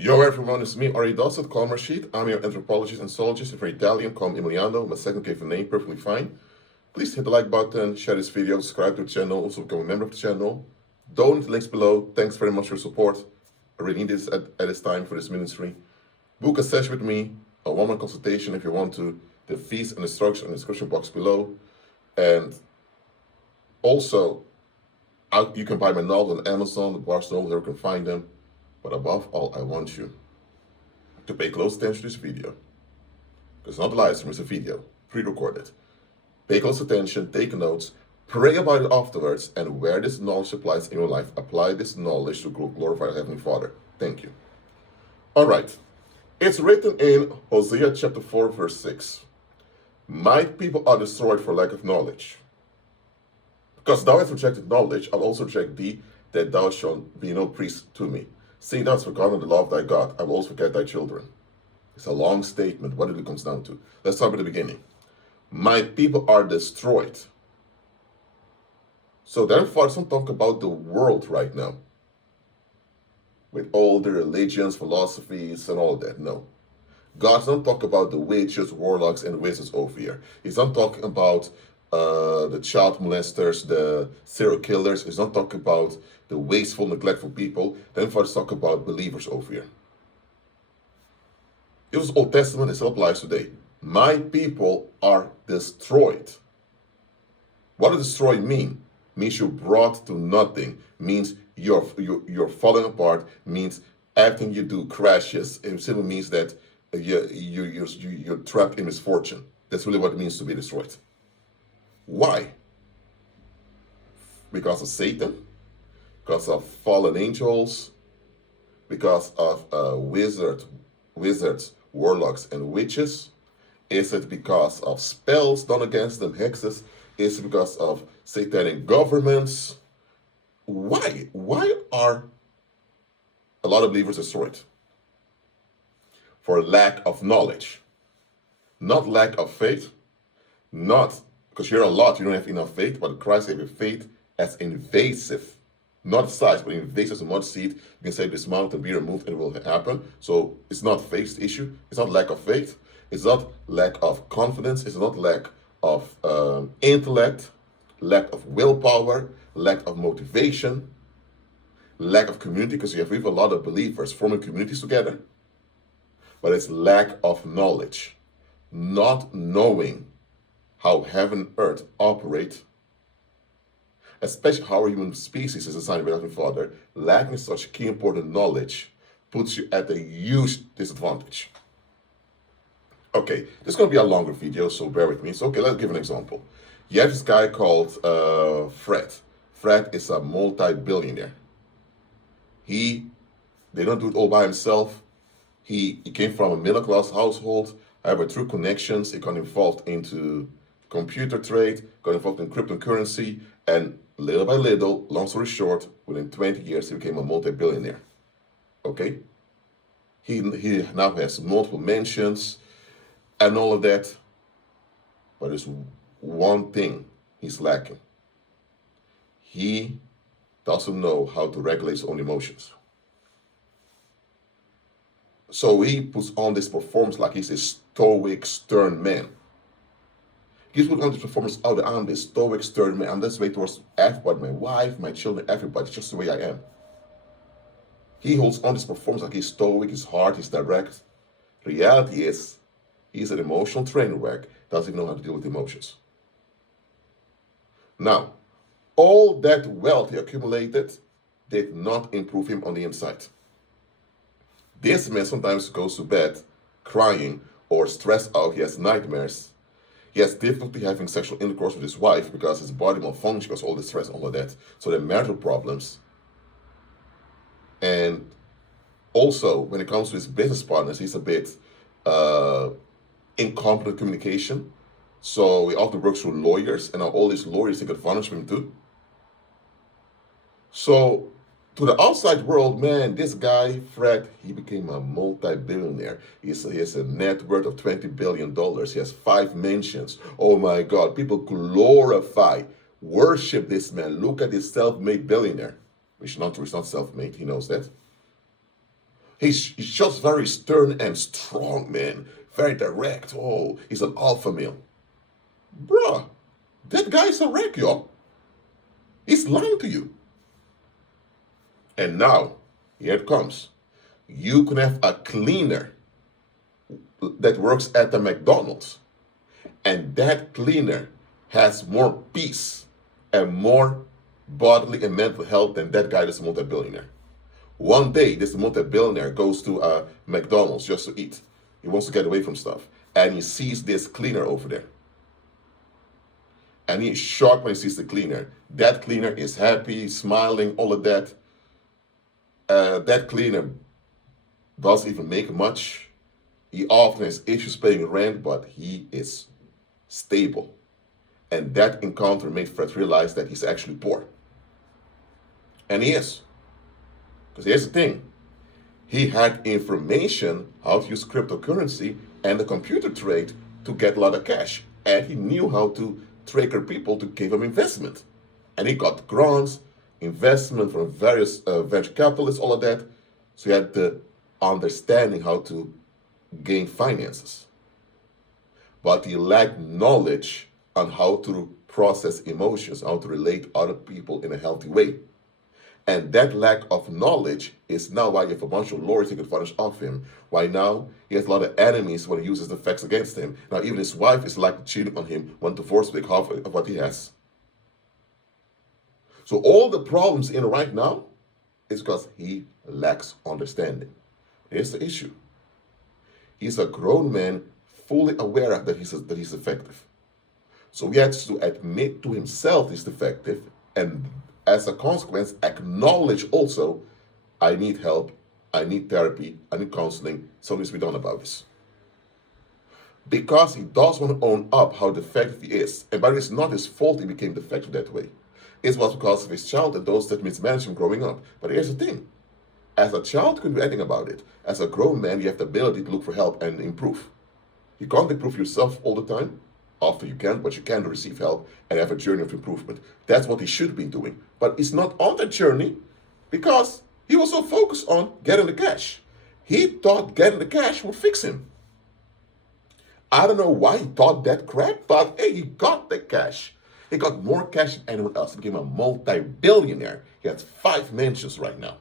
Yo everyone, it's me, Ari Doss at Calmer Sheet. I'm your anthropologist and zoologist. If you're Italian, call me Emiliano. My second given name, perfectly fine. Please hit the like button, share this video, subscribe to the channel, also become a member of the channel. Donate the links below. Thanks very much for your support. I really need this at this time for this ministry. Book a session with me, a one-on-one consultation if you want to. The fees and instructions in the description box below. And also, you can buy my novels on Amazon, the Barcelona, wherever you can find them. But above all, I want you to pay close attention to this video. It's not a live stream, it's a video, pre-recorded. Pay close attention, take notes, pray about it afterwards, and where this knowledge applies in your life, apply this knowledge to glorify our Heavenly Father. Thank you. All right. It's written in Hosea chapter 4, verse 6. My people are destroyed for lack of knowledge. Because thou hast rejected knowledge, I'll also reject thee, that thou shalt be no priest to me. Seeing thou hast forgotten the law of thy God, I will also forget thy children. It's a long statement. What it comes down to? Let's start with the beginning. My people are destroyed. So therefore, let's not talk about the world right now. With all the religions, philosophies, and all that. No. God's not talking about the witches, warlocks, and wizards over here. He's not talking about the child molesters, the serial killers. He's not talking about the wasteful, neglectful people. Then let's talk about believers over here. It was Old Testament, it still applies today. My people are destroyed. What does destroy mean? Means you're brought to nothing. Means you're falling apart. Means everything you do crashes. It simply means that you're trapped in misfortune. That's really what it means to be destroyed. Why? Because of Satan? Because of fallen angels? Because of wizards, warlocks, and witches? Is it because of spells done against them, hexes? Is it because of satanic governments? Why? Why are a lot of believers destroyed? For lack of knowledge. Not lack of faith. Not because you're a lot, you don't have enough faith, but Christ gave you faith as invasive. Not size, but invasive as a mud seed. You can say this mountain be removed and it will happen. So it's not faith's issue. It's not lack of faith. It's not lack of confidence. It's not lack of intellect, lack of willpower, lack of motivation, lack of community, because you have a lot of believers forming communities together. But it's lack of knowledge. Not knowing how heaven and earth operate, especially how our human species is designed by Heavenly Father. Lacking such key important knowledge puts you at a huge disadvantage. Okay, this is going to be a longer video, so bear with me. So, okay, let's give an example. You have this guy called Fred. Fred is a multi-billionaire. They don't do it all by himself. He came from a middle-class household. However, through connections, he got involved into computer trade, got involved in cryptocurrency, and little by little, long story short, within 20 years, he became a multi-billionaire. Okay? He now has multiple mansions and all of that. But there's one thing he's lacking. He doesn't know how to regulate his own emotions. So he puts on this performance like he's a stoic, stern man. He's put on this performance, oh, I'm this stoic, stern man. I'm this way towards everybody, my wife, my children, everybody, just the way I am. He holds on this performance like he's stoic, he's hard, he's direct. Reality is, he's an emotional train wreck, doesn't even know how to deal with emotions. Now, all that wealth he accumulated did not improve him on the inside. This man sometimes goes to bed crying or stressed out. He has nightmares. He has difficulty having sexual intercourse with his wife because his body malfunctions because all the stress, all of that. So there are marital problems. And also, when it comes to his business partners, he's a bit incompetent communication. So he often works through lawyers, and now all these lawyers take advantage of him too. So to the outside world, man, this guy, Fred, he became a multi-billionaire. He has a net worth of $20 billion. He has 5 mansions. Oh my God, people glorify, worship this man. Look at this self-made billionaire. Which is not self-made, he knows that. He's just very stern and strong, man. Very direct. Oh, he's an alpha male. Bruh, that guy's a wreck, yo. He's lying to you. And now, here it comes. You can have a cleaner that works at the McDonald's, and that cleaner has more peace and more bodily and mental health than that guy that's a multi-billionaire. One day, this multi-billionaire goes to a McDonald's just to eat. He wants to get away from stuff. And he sees this cleaner over there. And he's shocked when he sees the cleaner. That cleaner is happy, smiling, all of that. That cleaner doesn't even make much. He often has issues paying rent, but he is stable. And that encounter made Fred realize that he's actually poor. And he is. Because here's the thing. He had information how to use cryptocurrency and the computer trade to get a lot of cash. And he knew how to trigger people to give him investment. And he got grants, investment from various venture capitalists, all of that. So he had the understanding how to gain finances. But he lacked knowledge on how to process emotions, how to relate to other people in a healthy way. And that lack of knowledge is now why you have a bunch of lawyers taking advantage of him. Why now he has a lot of enemies when he uses the facts against him. Now even his wife is like cheating on him, want to force take half of what he has. So all the problems in right now is because he lacks understanding. Here's the issue. He's a grown man, fully aware that he's effective. So he has to admit to himself he's defective, and as a consequence, acknowledge also, I need help, I need therapy, I need counseling, something needs to be done about this. Because he does want to own up how defective he is. And by the way, it's not his fault he became defective that way. It was because of his childhood, those that mismanaged him growing up. But here's the thing. As a child, you couldn't do anything about it. As a grown man, you have the ability to look for help and improve. You can't improve yourself all the time. Often you can, but you can receive help and have a journey of improvement. That's what he should be doing. But he's not on that journey because he was so focused on getting the cash. He thought getting the cash would fix him. I don't know why he thought that crap, but hey, he got the cash. He got more cash than anyone else. He became a multi-billionaire. He has 5 mansions right now.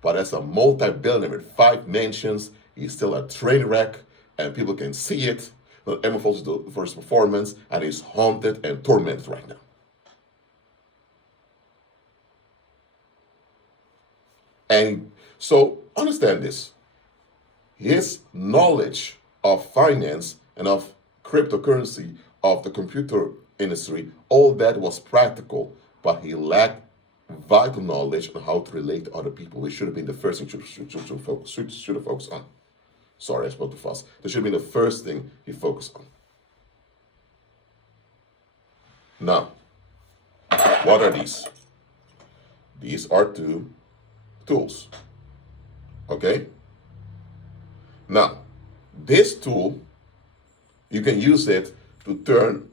But as a multi-billionaire with 5 mansions, he's still a train wreck, and people can see it. Not everyone follows the first performance, and he's haunted and tormented right now. And so understand this. His knowledge of finance and of cryptocurrency, of the computer industry, all that was practical, but he lacked vital knowledge on how to relate to other people, which should have been the first thing should have focused on. Sorry, I spoke too fast. That should be the first thing he focused on. Now, what are these? These are 2 tools. Okay? Now, this tool, you can use it to turn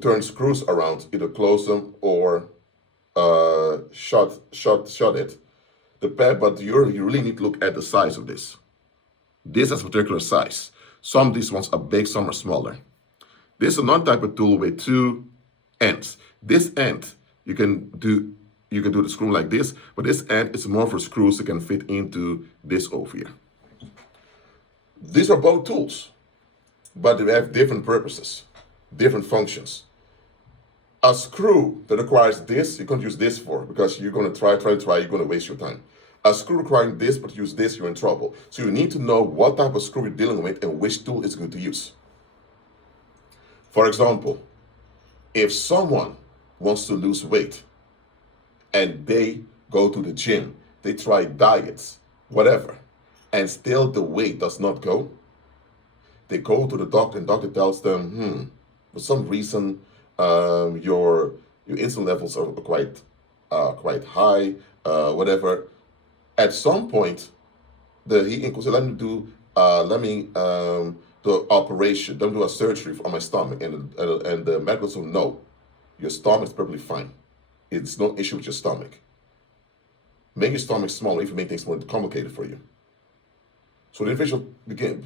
turn screws around, either close them or shut it. But you really need to look at the size of this. This has a particular size. Some of these ones are big, some are smaller. This is another type of tool with 2 ends. This end, you can do the screw like this, but this end is more for screws that can fit into this over here. These are both tools, but they have different purposes, different functions. A screw that requires this, you can't use this for, because you're going to try, you're going to waste your time. A screw requiring this, but use this, you're in trouble. So you need to know what type of screw you're dealing with and which tool is good to use. For example, if someone wants to lose weight and they go to the gym, they try diets, whatever, and still the weight does not go, they go to the doctor and doctor tells them, for some reason, your insulin levels are quite high, whatever. At some point, he said, let me do operation, let me do a surgery on my stomach, and the medical said, no, your stomach is perfectly fine. It's no issue with your stomach. make your stomach smaller, even make things more complicated for you. So the individual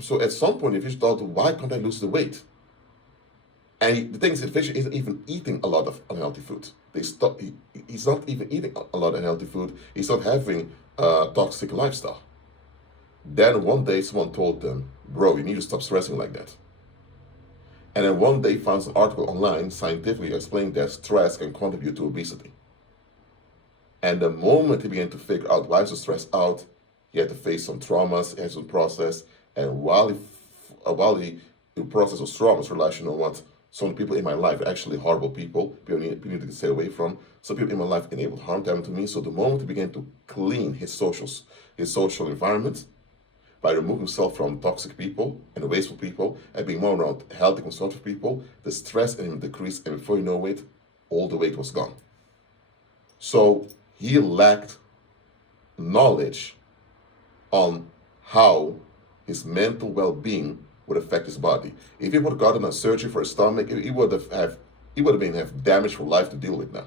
so at some point, the individual thought, why can't I lose the weight? And the thing is, the individual isn't even eating a lot of unhealthy food. He's not even eating a lot of unhealthy food. He's not having a toxic lifestyle. Then one day someone told them, bro, you need to stop stressing like that. And then one day found an article online scientifically explaining that stress can contribute to obesity. And the moment he began to figure out why he was stressed out, he had to face some traumas, he had some process. And while he processed those traumas, realized, you know what, some people in my life are actually horrible people need to stay away from. Some people in my life enabled harm to happen to me. So the moment he began to clean his social environment, by removing himself from toxic people and wasteful people and being more around healthy, constructive people, the stress in him decreased, and before you know it, all the weight was gone. So he lacked knowledge on how his mental well-being would affect his body. If he would have gotten a surgery for his stomach, he would have damage for life to deal with now.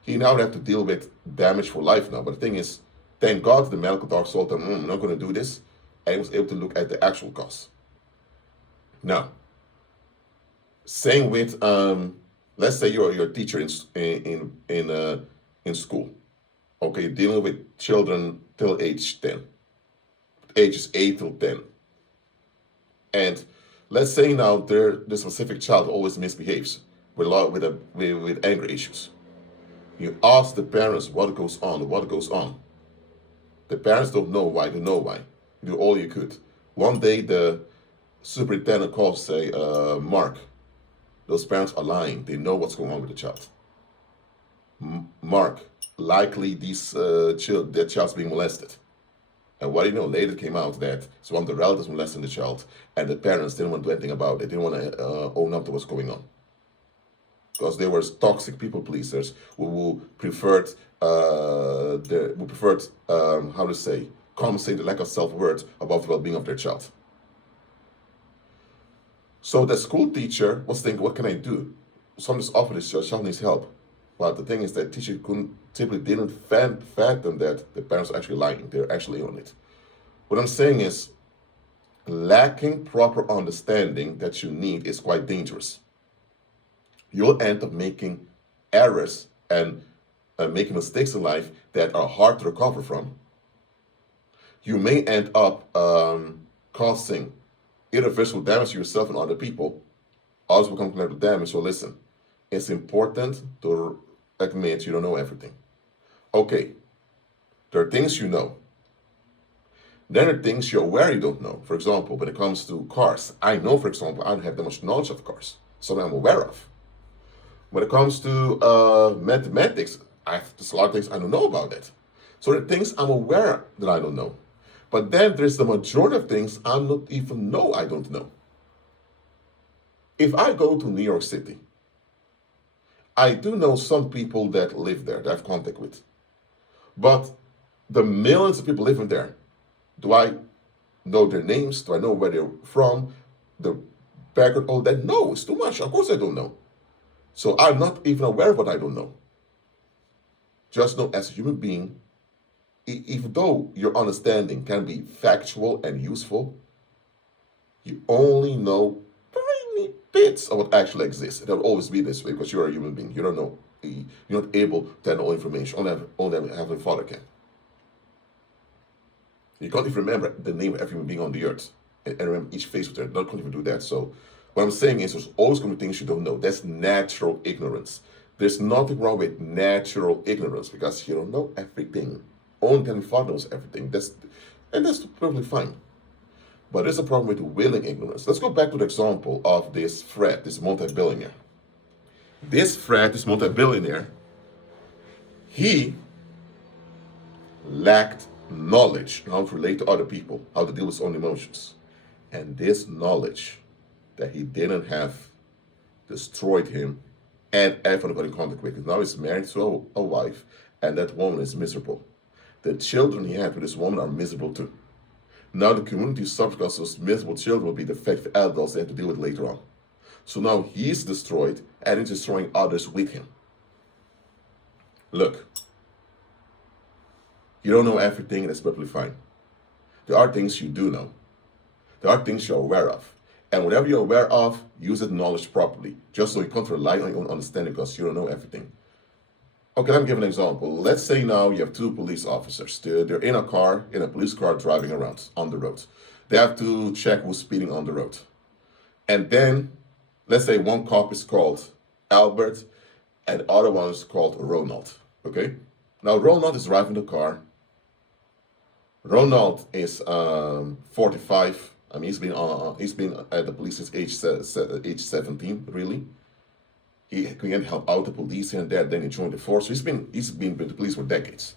He now would have to deal with damage for life now. But the thing is, thank God the medical doctor told him, I'm not going to do this. And he was able to look at the actual cost. Now, same with, let's say you're a teacher in school. Okay, you're dealing with children till age 10. Ages 8 till 10. And let's say now the specific child always misbehaves with anger issues. You ask the parents what goes on. The parents don't know why. They know why. You do all you could. One day the superintendent calls, say, Mark, those parents are lying. They know what's going on with the child. Mark, likely that child's being molested. And what do you know? Later it came out that it's one of the relatives molesting the child, and the parents didn't want to do anything about it. They didn't want to own up to what's going on. Because they were toxic people pleasers who preferred compensate the lack of self-worth above the well-being of their child. So the school teacher was thinking, what can I do? Someone just offered this child needs help. But the thing is that teacher typically didn't fathom that the parents are actually lying. They're actually on it. What I'm saying is, lacking proper understanding that you need is quite dangerous. You'll end up making errors and making mistakes in life that are hard to recover from. You may end up causing irreversible damage to yourself and other people. Others will come collateral damage. So listen, it's important to admit you don't know everything. Okay, there are things you know. Then there are things you're aware you don't know. For example, when it comes to cars, I know, for example, I don't have that much knowledge of cars. Something I'm aware of. When it comes to mathematics, there's a lot of things I don't know about it. So there are things I'm aware that I don't know. But then there's the majority of things I don't even know I don't know. If I go to New York City, I do know some people that live there, that I have contact with. But the millions of people living there, do I know their names? Do I know where they're from? The background, all that? No, it's too much. Of course I don't know. So I'm not even aware of what I don't know. Just know as a human being, even though your understanding can be factual and useful, you only know tiny bits of what actually exists. It'll always be this way because you're a human being. You don't know. You're not able to handle all information. Only Heavenly Father can. You can't even remember the name of every human being on the earth and remember each face with there. Not can't even do that. So what I'm saying is there's always going to be things you don't know. That's natural ignorance. There's nothing wrong with natural ignorance because you don't know everything. Only Heavenly Father knows everything. That's perfectly fine. But there's a problem with willing ignorance. Let's go back to the example of this Fred, this multi-billionaire. This Fred, this multi-billionaire, he lacked knowledge on how to relate to other people, how to deal with his own emotions. And this knowledge that he didn't have destroyed him and everyone got in contact with him. Now he's married to a wife, and that woman is miserable. The children he had with this woman are miserable too. Now the community suffers because those miserable children will be the effective adults they have to deal with later on. So now he's destroyed and he's destroying others with him. Look, you don't know everything, and that's perfectly fine. There are things you do know. There are things you're aware of. And whatever you're aware of, use that knowledge properly, just so you can't rely on your own understanding because you don't know everything. Okay, let me give an example. Let's say now you have two police officers. They're in a car, in a police car, driving around on the road. They have to check who's speeding on the road. And then, let's say one cop is called Albert and the other one is called Ronald. Okay? Now, Ronald is driving the car. Ronald is 45. I mean, he's been at the police since age 17, really. He can help out the police here and there. Then he joined the force. So he's been with the police for decades,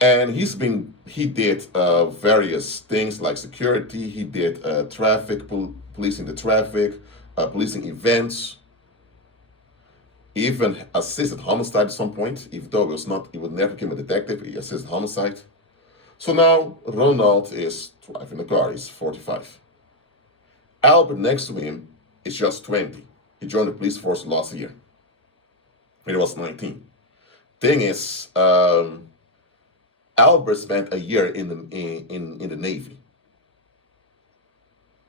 and he did various things like security. He did policing the traffic, policing events. He even assisted homicide at some point, even though he would never become a detective. He assisted homicide. So now Ronald is driving the car. He's 45. Albert next to him is just 20. He joined the police force last year when he was 19. Thing is, Albert spent a year in the Navy.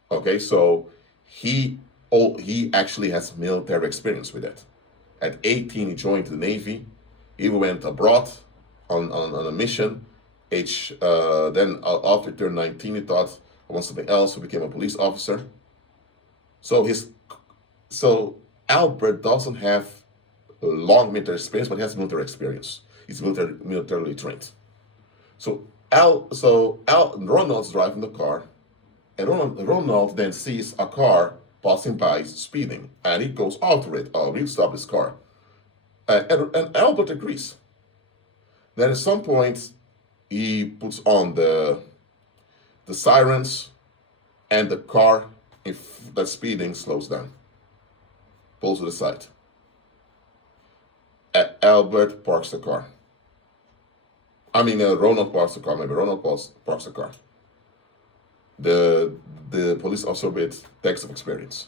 Okay, so he actually has military experience with that. At 18, he joined the Navy. He went abroad on a mission. Then after he turned 19, he thought, I want something else. He became a police officer. So Albert doesn't have a long military experience, but he has military experience. He's militarily trained. So Ronald's driving the car, and Ronald then sees a car passing by speeding, and he goes after it. Oh, we'll stop this car. And Albert agrees. Then at some point, he puts on the sirens, and the car, if that's speeding, slows down. Pulls to the side. Albert parks the car. Ronald parks the car. Maybe Ronald parks the car. The police officer with decades of experience.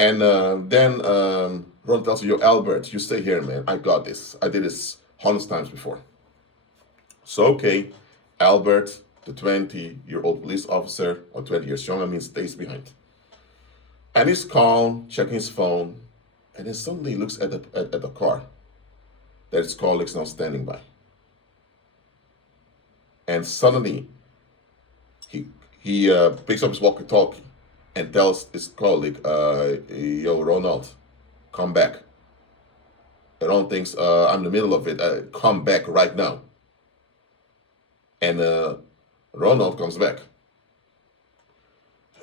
And then Ronald tells you, Albert, you stay here, man. I got this. I did this hundreds times before. So, okay, Albert, the 20-year-old police officer, or 20 years younger, stays behind. And he's calm, checking his phone, and then suddenly he looks at the car that his colleague is now standing by. And suddenly, he picks up his walkie-talkie and tells his colleague, yo, Ronald, come back. Ronald thinks, I'm in the middle of it. Come back right now. And Ronald comes back.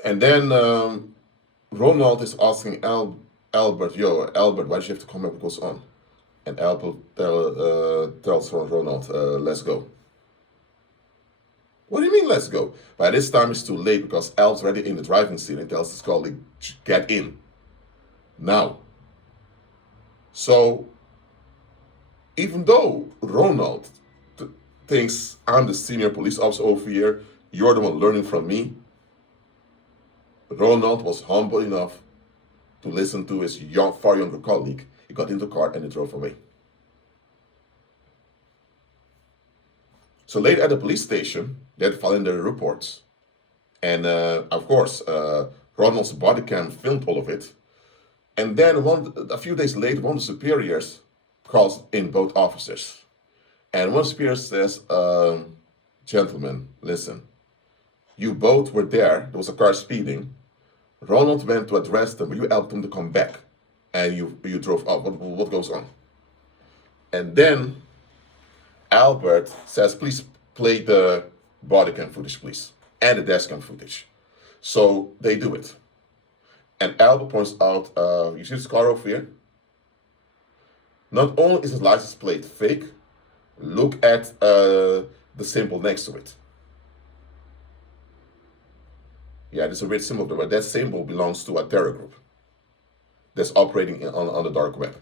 And then Ronald is asking Albert, yo, Albert, why did you have to come back? What goes on? And Albert tells Ronald, let's go. What do you mean, let's go? By this time, it's too late because Albert's already in the driving seat and tells his colleague, get in. Now. So, even though Ronald thinks I'm the senior police officer over here, you're the one learning from me, Ronald was humble enough to listen to his far younger colleague. He got into the car and he drove away. So later at the police station, they had filed in their reports. And of course, Ronald's body cam filmed all of it. And then a few days later, one of the superiors calls in both officers. And one superior says, gentlemen, listen, you both were there. There was a car speeding. Ronald went to address them, but you helped him to come back. And you drove off. What goes on? And then Albert says, please play the body cam footage, please. And the dash cam footage. So they do it. And Albert points out, you see this car over here? Not only is his license plate fake, look at the symbol next to it. Yeah, there's a weird symbol there, but that symbol belongs to a terror group that's operating on the dark web.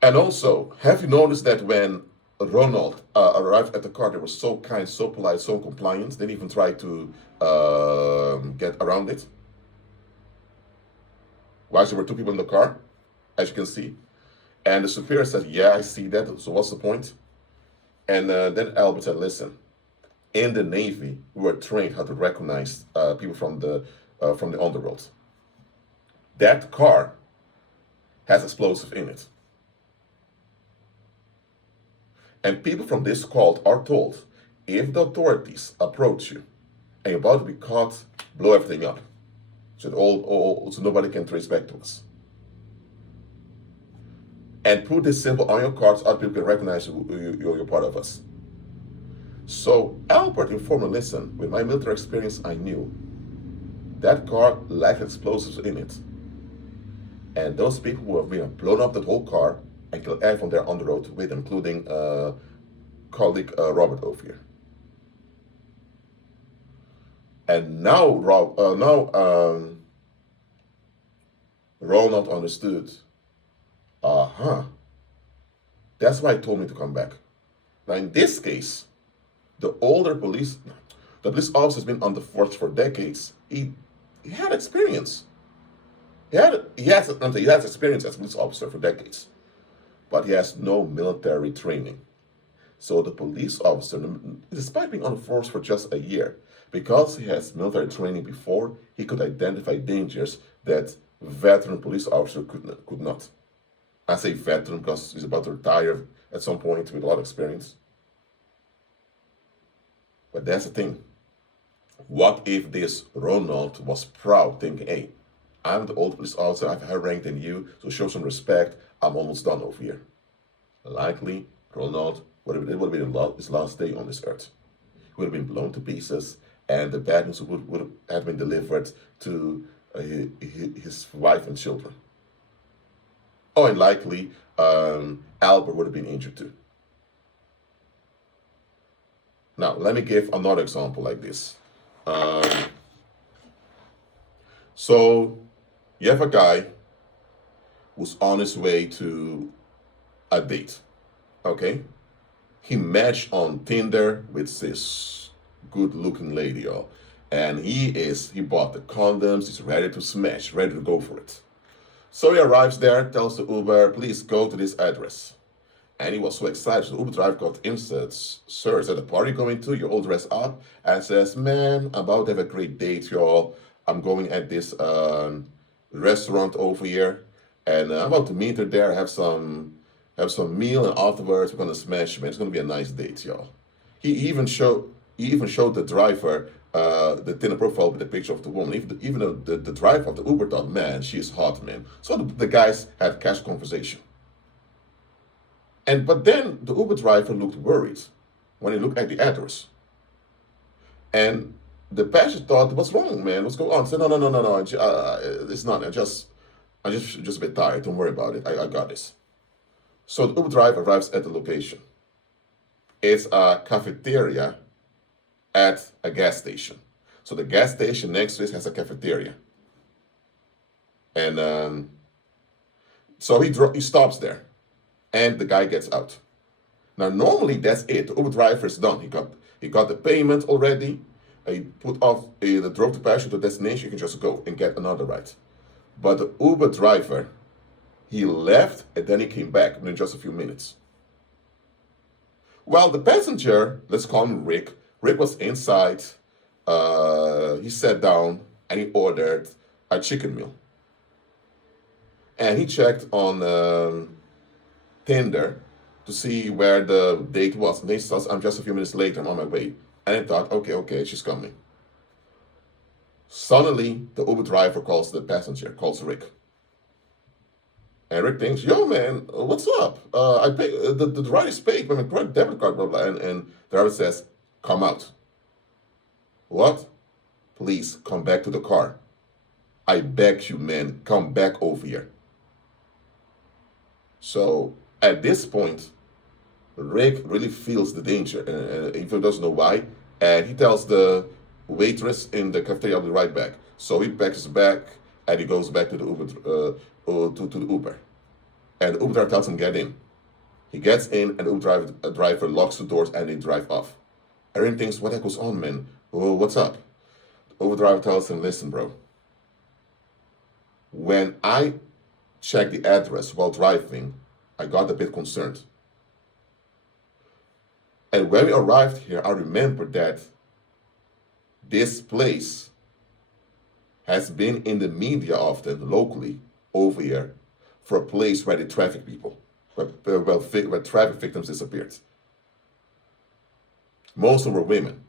And also, have you noticed that when Ronald arrived at the car, they were so kind, so polite, so compliant, they didn't even try to get around it? While there were two people in the car, as you can see. And the superior said, yeah, I see that. So what's the point? And then Albert said, listen, in the Navy, we were trained how to recognize people from the underworld. That car has explosive in it. And people from this cult are told, if the authorities approach you and you're about to be caught, blow everything up. So nobody can trace back to us. And put this symbol on your cards, other people can recognize you're part of us. So Albert informed me, listen, with my military experience, I knew that car lacked explosives in it. And those people who have been blown up that whole car and killed everyone there on the road with, including colleague Robert over here. And now, Ronald understood. That's why he told me to come back. Now, in this case, the police officer has been on the force for decades. He had experience. He has experience as a police officer for decades, but he has no military training. So the police officer, despite being on the force for just a year, because he has military training before, he could identify dangers that veteran police officer could not. I say veteran because he's about to retire at some point with a lot of experience. But that's the thing. What if this Ronald was proud, thinking, hey, I'm the old police officer, I have a higher rank than you, so show some respect, I'm almost done over here. Likely, Ronald would have been his last day on this earth. He would have been blown to pieces, and the bad news would have been delivered to his wife and children. Oh, and likely, Albert would have been injured too. Now, let me give another example like this. So, you have a guy who's on his way to a date, okay? He matched on Tinder with this good-looking lady, y'all. And he bought the condoms, he's ready to smash, ready to go for it. So he arrives there, tells the Uber, please go to this address. And he was so excited. The Uber driver got inserts. Sir, is that the party going to? You're all dressed up. And says, man, I'm about to have a great date, y'all. I'm going at this restaurant over here. And I'm about to meet her there, have some meal, and afterwards we're gonna smash, man. It's gonna be a nice date, y'all. He even showed the driver the Tinder profile with the picture of the woman. Even the driver of the Uber thought, man, she's hot, man. So the guys had casual conversation. But then the Uber driver looked worried when he looked at the address. And the passenger thought, what's wrong, man? What's going on? He said, no. It's not. I'm just a bit tired. Don't worry about it. I got this. So the Uber driver arrives at the location. It's a cafeteria at a gas station. So the gas station next to it has a cafeteria. And so he stops there. And the guy gets out. Now, normally that's it. The Uber driver is done. He got the payment already. He drove the passenger to the destination. You can just go and get another ride. But the Uber driver, he left and then he came back in just a few minutes. Well, the passenger, let's call him Rick. Rick was inside. He sat down and he ordered a chicken meal. And he checked on Tinder to see where the date was. And they said, I'm just a few minutes later, I'm on my way. And I thought, okay, she's coming. Suddenly, the Uber driver calls the passenger, calls Rick. And Rick thinks, yo, man, what's up? I pay, the ride is paid by my debit card, blah, blah. And the driver says, come out. What? Please, come back to the car. I beg you, man, come back over here. So, at this point, Rick really feels the danger, and even doesn't know why. And he tells the waitress in the cafeteria, I'll be right back. So he packs his bag and he goes back to the Uber, to the Uber. And the Uber driver tells him get in. He gets in, and the Uber driver locks the doors and they drive off. Aaron thinks, what the heck goes on, man? Oh, what's up? The Uber driver tells him, listen, bro. When I checked the address while driving, I got a bit concerned. And when we arrived here, I remembered that this place has been in the media often, locally, over here, for a place where they traffic people, where traffic victims disappeared. Most of them were women.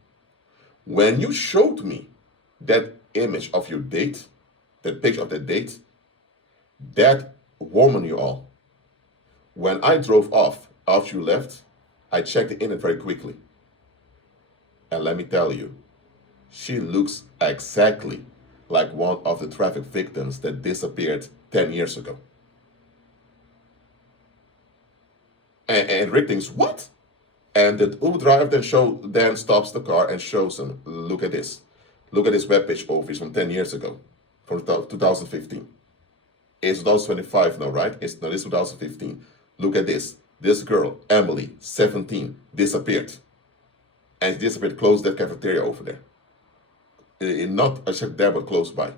When you showed me that image of your date, that picture of that date, that woman you all, when I drove off after you left, I checked the internet very quickly. And let me tell you, she looks exactly like one of the traffic victims that disappeared 10 years ago. And Rick thinks, what? And the Uber driver then stops the car and shows him, look at this. Look at this webpage over from 10 years ago, from 2015. It's 2025 now, right? It's 2015. Look at this. This girl, Emily, 17, disappeared. And she disappeared close to that cafeteria over there. Not exactly there, but close by.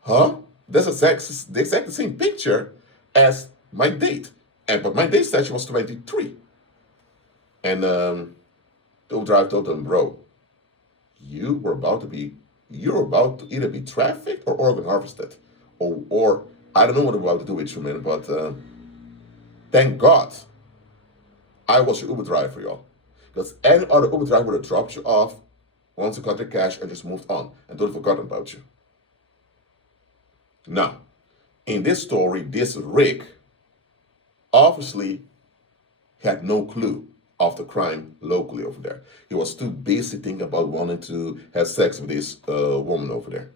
Huh? That's the exact same picture as my date. But my date said she was 23. And the driver told him, bro, you're about to either be trafficked or organ harvested. Or I don't know what I'm about to do with you, man, but thank God I was your Uber driver, y'all. Because any other Uber driver would have dropped you off once you got their cash and just moved on and totally forgotten about you. Now, in this story, this Rick obviously had no clue of the crime locally over there. He was too busy thinking about wanting to have sex with this woman over there.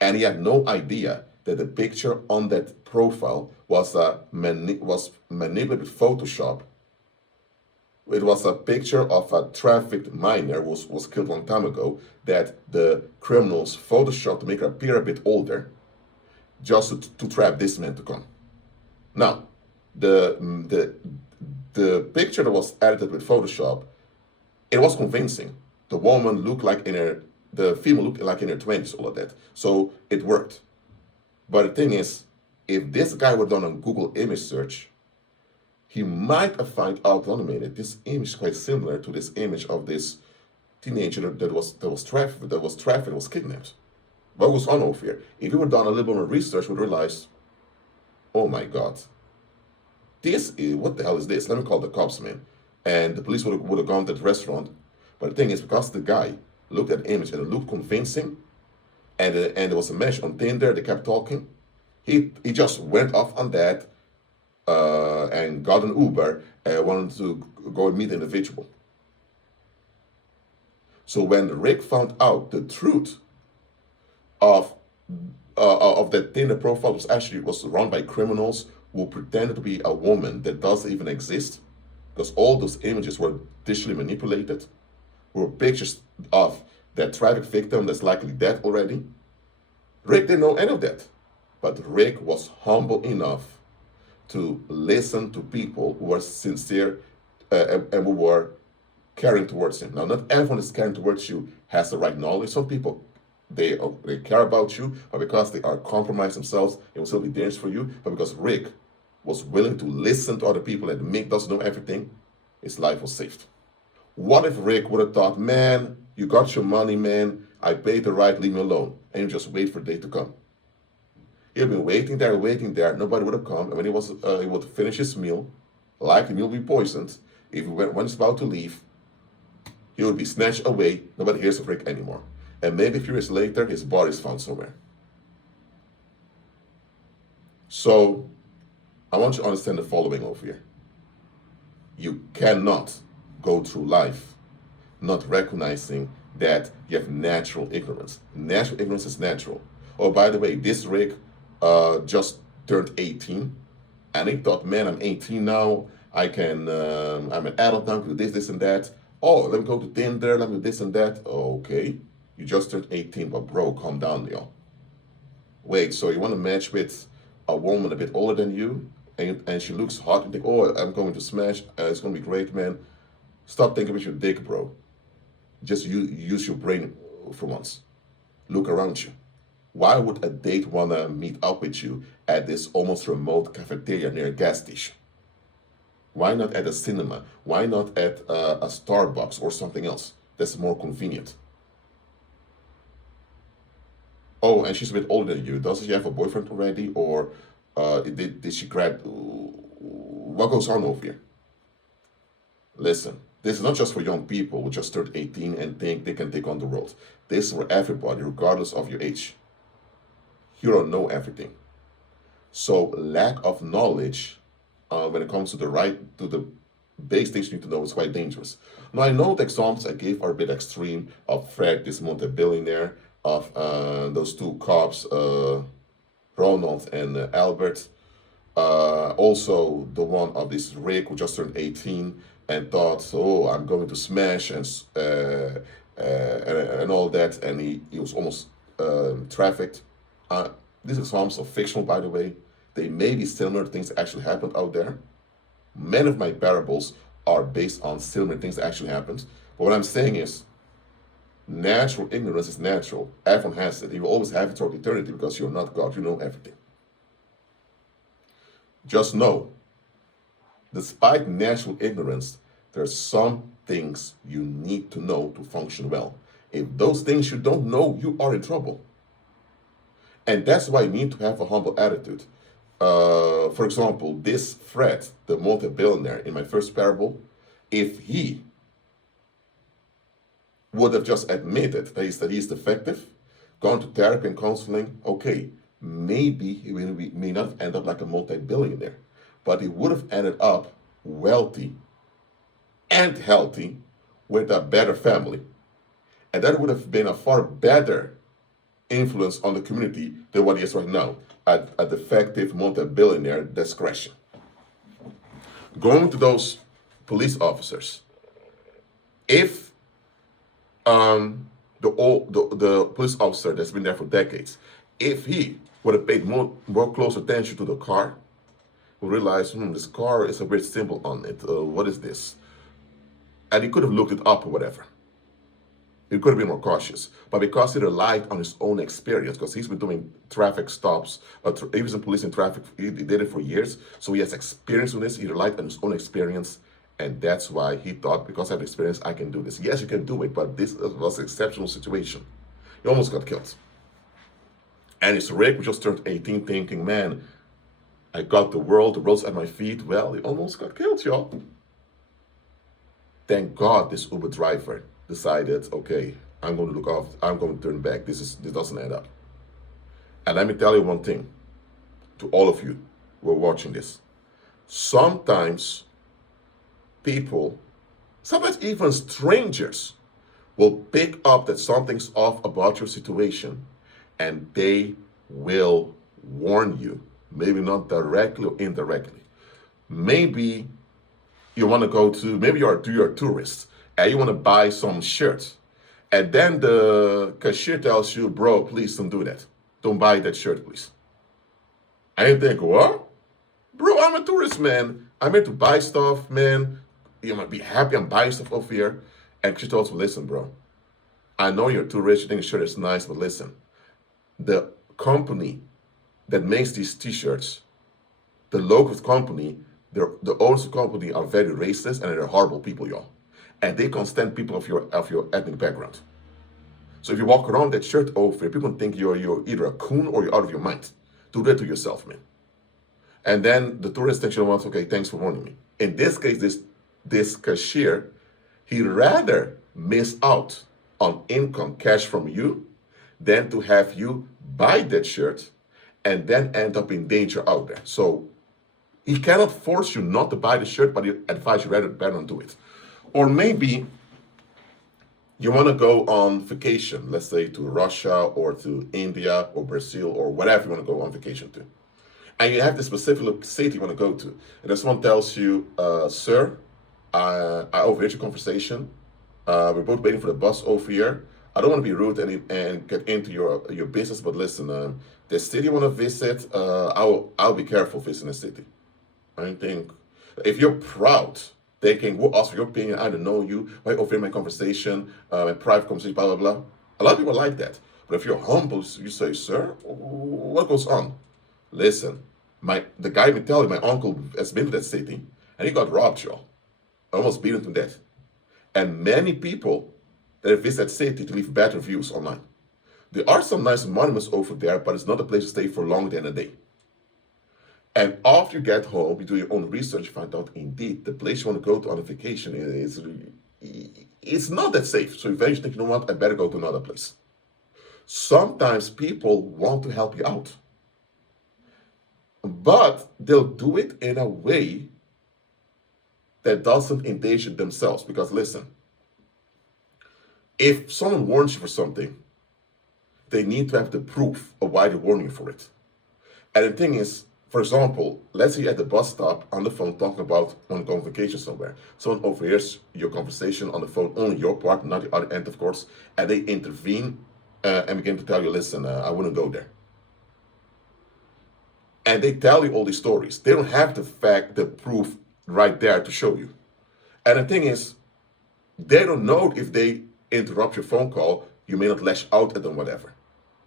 And he had no idea that the picture on that profile was manipulated with Photoshop. It was a picture of a trafficked minor who was killed a long time ago that the criminals photoshopped to make her appear a bit older, just to trap this man to come. Now, the picture that was edited with Photoshop, it was convincing. The woman looked like the female looked like in her 20s, all of that. So it worked. But the thing is, if this guy would have done a Google image search, he might have found out, wait a minute, this image is quite similar to this image of this teenager that was trafficked, was kidnapped. What was on over here? If he would have done a little bit more research, would realize, oh my God, what the hell is this? Let me call the cops, man. And the police would have gone to the restaurant. But the thing is, because the guy looked at the image and it looked convincing, and there was a match on Tinder, they kept talking, he just went off on that and got an Uber and wanted to go and meet the individual. So when Rick found out the truth of that Tinder profile was run by criminals who pretended to be a woman that doesn't even exist, because all those images were digitally manipulated, were pictures of that traffic victim that's likely dead already. Rick didn't know any of that, but Rick was humble enough to listen to people who were sincere and who were caring towards him. Now, not everyone is caring towards you has the right knowledge. Some people, they care about you, but because they are compromised themselves, it will still be dangerous for you. But because Rick was willing to listen to other people and Mick doesn't know everything, his life was saved. What if Rick would have thought, man, you got your money, man, I paid the right, leave me alone, and you just wait for the day to come? He'd been waiting there, nobody would have come, and when he would finish his meal, like the meal would be poisoned, if when he's about to leave, he would be snatched away, nobody hears of Rick anymore. And maybe a few years later, his body is found somewhere. So, I want you to understand the following over here. You cannot go through life not recognizing that you have natural ignorance. Natural ignorance is natural. Oh, by the way, this Rick just turned 18, and he thought, man, I'm 18 now, I'm an adult now, I can do this, and that. Oh, let me go to Tinder, let me do this and that. Oh, okay, you just turned 18, but bro, calm down, y'all. Wait, so you want to match with a woman a bit older than you, and she looks hot, and think, oh, I'm going to smash, it's going to be great, man. Stop thinking with your dick, bro. Just use your brain for once. Look around you. Why would a date want to meet up with you at this almost remote cafeteria near a gas station? Why not at a cinema? Why not at a Starbucks or something else that's more convenient? Oh, and she's a bit older than you. Does she have a boyfriend already? Or did she grad? What goes on over here? Listen, this is not just for young people who just turned 18 and think they can take on the world. This is for everybody, regardless of your age. You don't know everything. So lack of knowledge when it comes to the base things you need to know is quite dangerous. Now I know the examples I gave are a bit extreme of Fred, this multi-billionaire, of those two cops, Ronald and Albert. Also the one of this Rick who just turned 18 and thought, oh, I'm going to smash and all that, and he was almost trafficked. These examples are fictional, by the way. They may be similar to things that actually happened out there. Many of my parables are based on similar things that actually happened. But what I'm saying is, natural ignorance is natural. Everyone has it. You will always have it throughout eternity because you're not God. You know everything. Just know, despite natural ignorance, there's some things you need to know to function well. If those things you don't know, you are in trouble. And that's why you need to have a humble attitude. For example, this Fred, the multi-billionaire in my first parable, if he would have just admitted that he's defective, gone to therapy and counseling, okay, maybe he may not end up like a multi-billionaire, but he would have ended up wealthy and healthy with a better family. And that would have been a far better influence on the community than what he is right now, at a defective multi-billionaire discretion. Going to those police officers, if the police officer that's been there for decades, if he would have paid more close attention to the car, would realize, this car is a weird symbol on it. What is this? And he could have looked it up or whatever. He could have been more cautious. But because he relied on his own experience, because he's been doing traffic stops, he was in police and traffic, he did it for years, so he has experience with this, he relied on his own experience, and that's why he thought, because I have experience, I can do this. Yes, you can do it, but this was an exceptional situation. He almost got killed. And it's Rick, who just turned 18, thinking, man, I got the world's at my feet. Well, he almost got killed, y'all. Thank God this Uber driver decided, okay, I'm going to look off, I'm going to turn back. This doesn't add up. And let me tell you one thing to all of you who are watching this. Sometimes people, sometimes even strangers, will pick up that something's off about your situation and they will warn you. Maybe not directly or indirectly. Maybe you want to go to, maybe you're a tourist and you want to buy some shirts. And then the cashier tells you, bro, please don't do that. Don't buy that shirt, please. And you think, what? Bro, I'm a tourist, man. I'm here to buy stuff, man. You might be happy I'm buying stuff over here. And she tells me, listen, bro, I know you're too rich, you think the shirt is nice, but listen, the company that makes these t-shirts, the local company, the owners of the company are very racist and they're horrible people, y'all. And they can't stand people of your ethnic background. So if you walk around that shirt over here, people think you're either a coon or you're out of your mind. Do that to yourself, man. And then the tourist thinks, okay, thanks for warning me. In this case, this cashier, he'd rather miss out on income cash from you than to have you buy that shirt and then end up in danger out there. So he cannot force you not to buy the shirt, but he advises you better not do it. Or maybe you want to go on vacation, let's say to Russia or to India or Brazil or whatever you want to go on vacation to. And you have this specific city you want to go to. And this one tells you, sir, I overheard your conversation. We're both waiting for the bus over here. I don't want to be rude and get into your business, but listen, the city you want to visit, I'll be careful visiting the city. I think if you're proud, they can go ask for your opinion. I don't know you. Why overhear my conversation, my private conversation, blah, blah, blah. A lot of people like that. But if you're humble, you say, sir, what goes on? Listen, the guy me tell you, my uncle has been to that city, and he got robbed, y'all. Almost beaten to death. And many people that visit that city to leave bad reviews online. There are some nice monuments over there, but it's not a place to stay for longer than a day. And after you get home, you do your own research, find out indeed the place you want to go to on a vacation is it's not that safe. So eventually you think, you know what, I better go to another place. Sometimes people want to help you out, but they'll do it in a way that doesn't endanger themselves. Because listen, if someone warns you for something, they need to have the proof of why they're warning you for it. And the thing is, for example, let's say you're at the bus stop on the phone talking about on going on vacation somewhere. Someone overhears your conversation on the phone, only your part, not the other end, of course, and they intervene and begin to tell you, listen, I wouldn't go there. And they tell you all these stories. They don't have the proof right there to show you. And the thing is, they don't know if they interrupt your phone call, you may not lash out at them, whatever,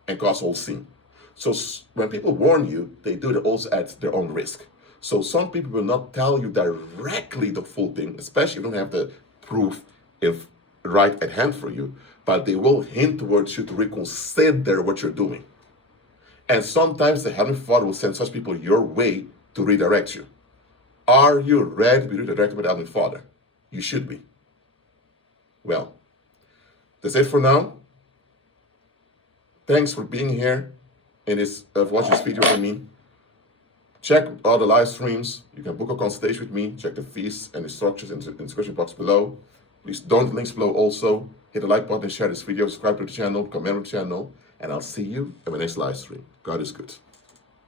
and cause a whole scene. So when people warn you, they do it also at their own risk. So some people will not tell you directly the full thing, especially if you don't have the proof if right at hand for you, but they will hint towards you to reconsider what you're doing. And sometimes the Heavenly Father will send such people your way to redirect you. Are you ready to be redirected by the Heavenly Father? You should be. Well, that's it for now. Thanks for being here and watching this video with me. Check all the live streams. You can book a consultation with me. Check the fees and instructions in the description box below. Please don't links below also. Hit the like button, share this video, subscribe to the channel, comment on the channel, and I'll see you in my next live stream. God is good.